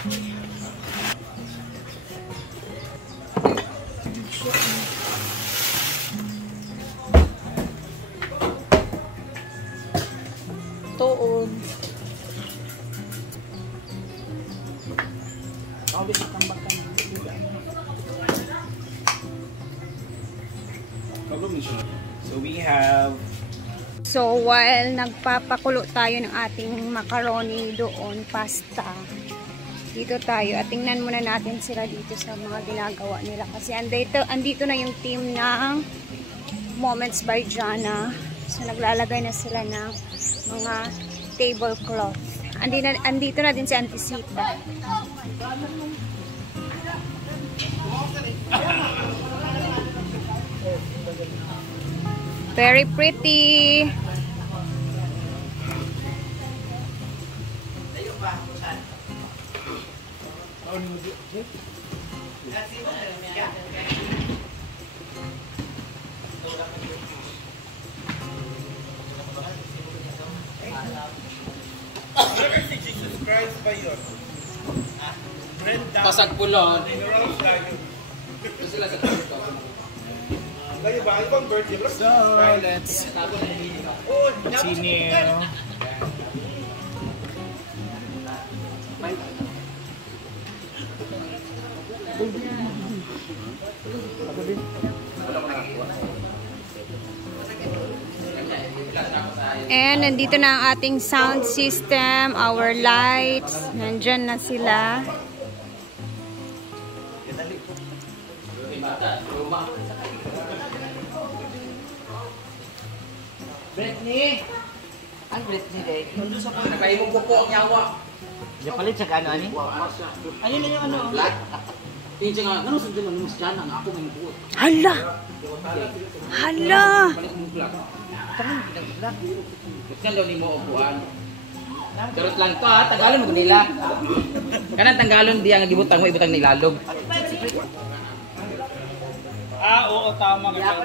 Tuon. Awit makambakan. So we have... So while nagpapakulo tayo ng ating macaroni doon, pasta, dito tayo at tingnan muna natin sila dito sa mga ginagawa nila. Kasi andito na yung team ng Moments by Jana. So naglalagay na sila ng mga tablecloth. Andito na din si Auntie Sita. Very pretty. Pasag pulon. So, let's continue. And nandito na ang ating sound system, our lights. Nandyan na sila. Britney! Ang Britney day. Nakaimong ko po ang yawa. Diyan palit sa ano ani? Ayun na yung ano. Black. Yung siya nga, ganun sa dyan, mas dyan ang ako ng buot. Hala! Hala! Balik mong black. Tangan pinag-black. Gusto nga daw ni mo upuan. Karot lang ito ha, Tagalon mo nila. Kanang Tagalon diya nga gibutang mo, ibutang nilalog. Oo, tama ka.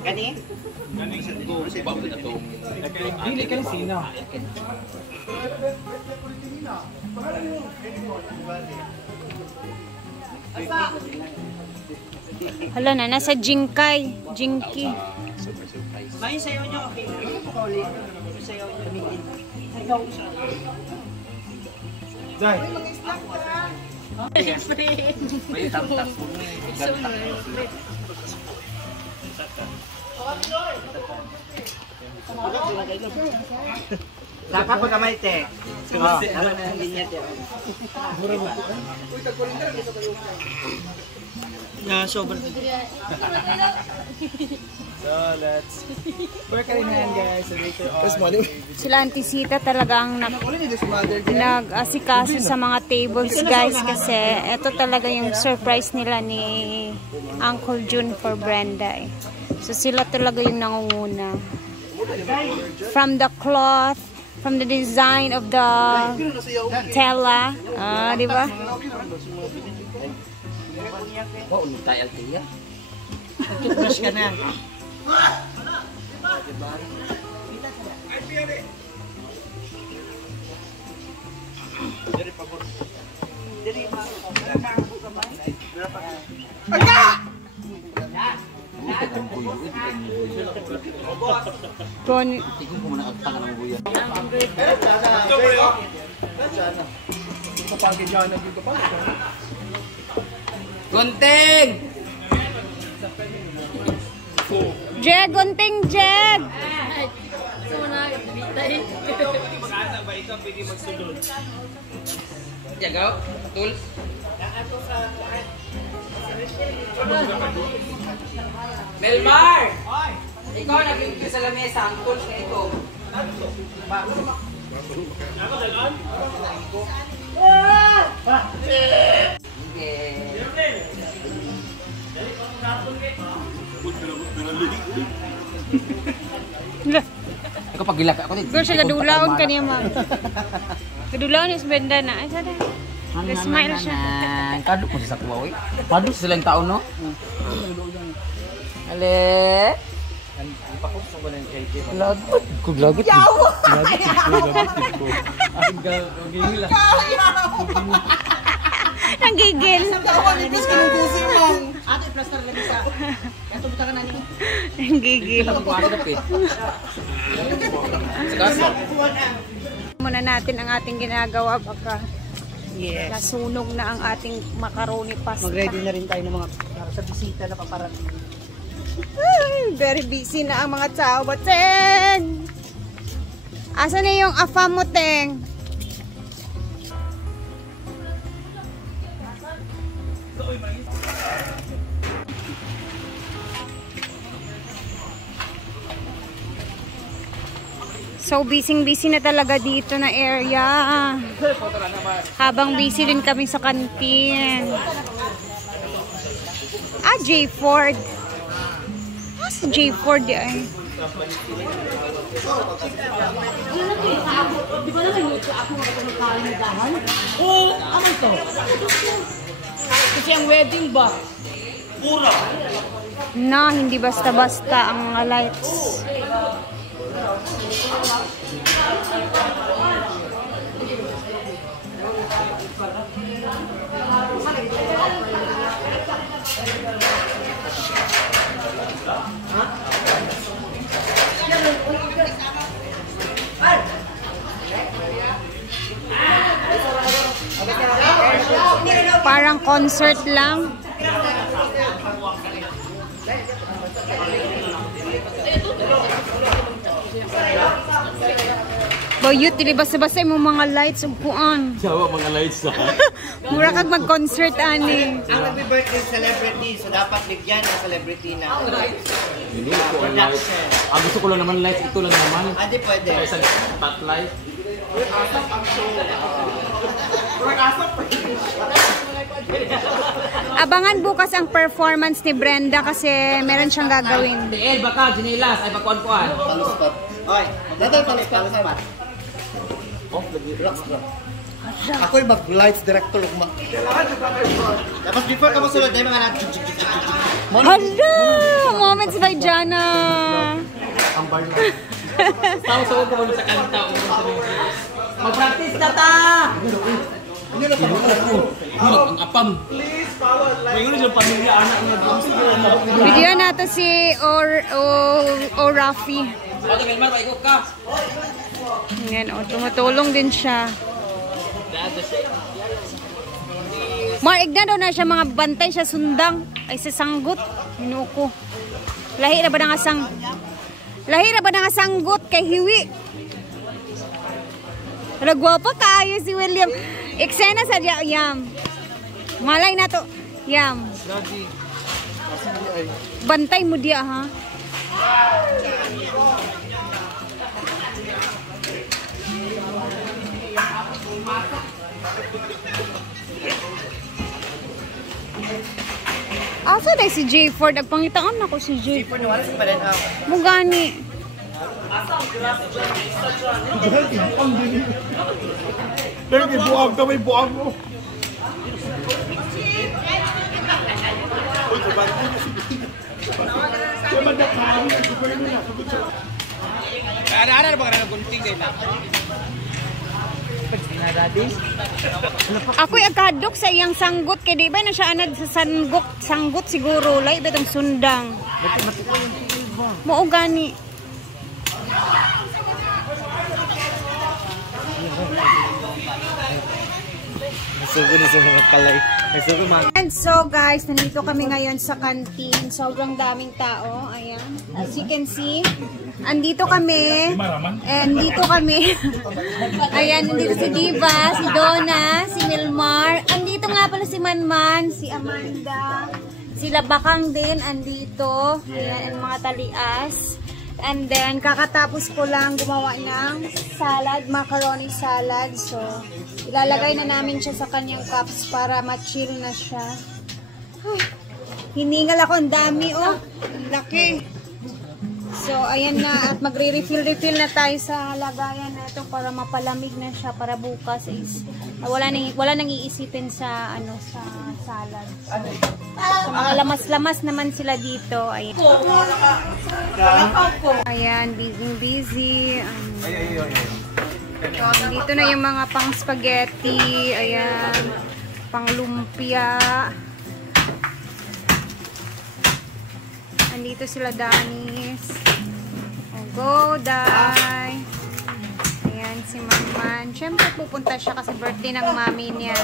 Gani? Gani sa ito. Si Bob na ito. Dili ka sino. Hala na, nasa Jinky. May sayaw niyo okay. Ano po kauli? Sayaw niyo gamitin. Ikaw isa. Jai. Siyempre. May tamtak. Laka pa kamay te. Ano na hindi niya te. Na sobrang. So let's work rin yan guys. So later on. Sila Auntie Sita talagang nag-asikaso sa mga tables guys, kasi ito talaga yung surprise nila ni Uncle June for Brenda. So sila talaga yung nangunguna. From the cloth, from the design of the tela, di ba? Oh, tayo tiya. Toothbrush ka na. Tingin ko muna agtangan ng buya. Gunting! Jeg, gunting jeg! Sana ba ikaw pwede magsunod? Yagaw, tools. Melmar! Ikaw nag-impyo sa lamesa, ang tools na ito. Ako dalon? Ikaw pagilak ako din. Girl, siya kadulaon ka niya, ma'am. Kadulaon is benda na. Ay, sada. Smile siya. Kaduk mo sa kuwa, oy. Padus silang tao, no? Ale. Lagot ko, lagot ko. Nanggigil. Ate, plaster lagi sa. Yan, tubuta ka na niyo. Nanggigil. Sige. Muna natin ang ating ginagawa baka Yes. nasunog na ang ating macaroni pasta. Mag-ready na rin tayo ng mga para sa bisita na paparating. Ay, very busy na ang mga tao. Bateng! Asan na yung afam mo, Teng? So, busy-busy na talaga dito na area. Habang busy din kami sa kantin. Ah, J. Ford. Ah, si J. Ford ay. Di ba naman yung ako magkakalimdahan? Oo, ano to? Kasi ang wedding ba? Pura! Na, hindi basta-basta ang mga lights. Parang concert lang. Bayot, dili basta-basta yung mga lights ug kuan. Sawa mga lights sa. Mura kag mag-concert ani. Ang nagbe-birthday celebrity, so dapat bigyan ng celebrity na Hindi ko ang lights. Ah, gusto ko lang naman lights. Ito lang naman. hindi pwede. Sa isang spotlight. Abangan bukas ang performance ni Brenda kasi meron siyang gagawin. Tiil, baka, Jinilas, ay pakuan-kuan. Palustot. Oy, dapat palustot. Oh, relax bro. Ako yung mag-lights director ugma. Tapos before ka masulod, ay mga Hala! Moments by Jana! ang bar na. Tao-tao ko sa kanta. Mag-practice na ta! Hulog ang apam. Video na to si Rafi. Pati Melmar, maikot ka. Yan, tumutulong din siya. Marigna daw na siya mga bantay siya sundang. Ay sa sanggot. Minuko. Lahi na ba nga sanggot kay Hiwi? Nagwapa kaayo si William. Eksena sa Yam. Malay na to. Yam. Bantay mo dia ha. Asa na si J. Ford? Agpangitaan ako si J. Before wala si Paren ang Mugani. Pero may buwag ka, may buwag mo. Ada-ada na ba ka na gunting kayo na? Ako'y agkadok sa iyang sanggot kay di ba na siya anad sa sanggot siguro lay betong sundang. Mo gani. sugo na sa mga kalay. May sugo mga And so guys, nandito kami ngayon sa canteen. Sobrang daming tao. Ayan. As you can see, andito kami. And dito kami. Ayan, nandito si Diva, si Donna, si Milmar. Andito nga pala si Manman, si Amanda. Sila Bakang din, andito. Ayan, ang mga talias. And then, kakatapos ko lang gumawa ng salad, macaroni salad. So, ilalagay na namin siya sa kanyang cups para ma-chill na siya. Hiningal ako, ang dami oh. Ang laki. So, ayan na. At magre-refill na tayo sa lagayan na ito para mapalamig na siya para bukas is wala nang iisipin sa sa salad. So, mga lamas-lamas naman sila dito. Ayan. Ayan, busy. Dito na yung mga pang spaghetti. Ayan. Pang lumpia. Andito sila Danis. Go, Day. Ayan, si Maman. Siyempre pupunta siya kasi birthday ng mami niya.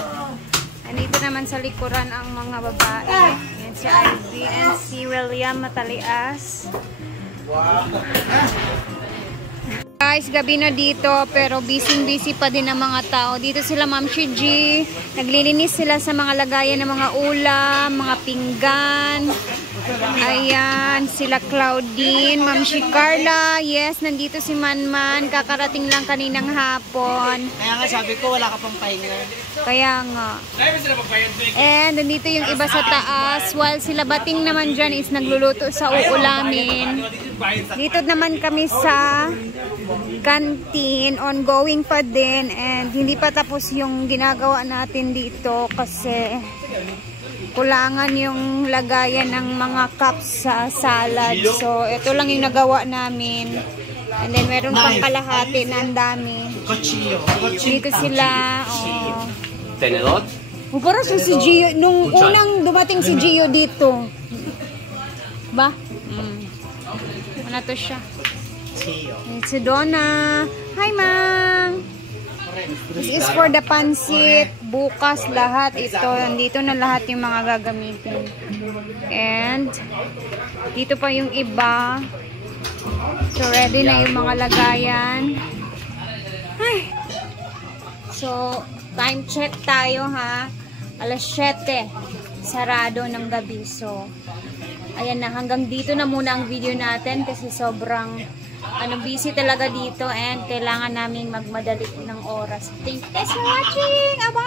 Andito naman sa likuran ang mga babae. Ayan, si Ivy and si William Matalias. Guys, gabi na dito pero busy pa din ang mga tao. Dito sila Ma'am Shiji. Naglilinis sila sa mga lagayan ng mga ulam, mga pinggan. Ayan, sila Claudine, Ma'am Carla. Yes, nandito si Manman. Kakarating lang kaninang hapon. Kaya nga sabi ko, wala ka pang pahinga. Kaya nga. And nandito yung iba sa taas. While sila Bating naman dyan is nagluluto sa uulamin. Dito naman kami sa canteen. Ongoing pa din. And hindi pa tapos yung ginagawa natin dito kasi kulangan yung lagayan ng mga cups sa salad. So, ito lang yung nagawa namin. And then, meron pang kalahati na ang dami. Dito sila. Tenedor? Parang si Gio, nung unang dumating si Gio dito. Ba? Ano to siya? Si Donna. Hi, Mang! This is for the pansit. Bukas lahat ito. Nandito na lahat yung mga gagamitin. And dito pa yung iba. So ready na yung mga lagayan. Ay. So time check tayo ha. Alas 7. Sarado ng gabi. So ayan na. Hanggang dito na muna ang video natin kasi sobrang busy talaga dito and kailangan namin magmadali ng oras. Thank you guys for watching. Bye!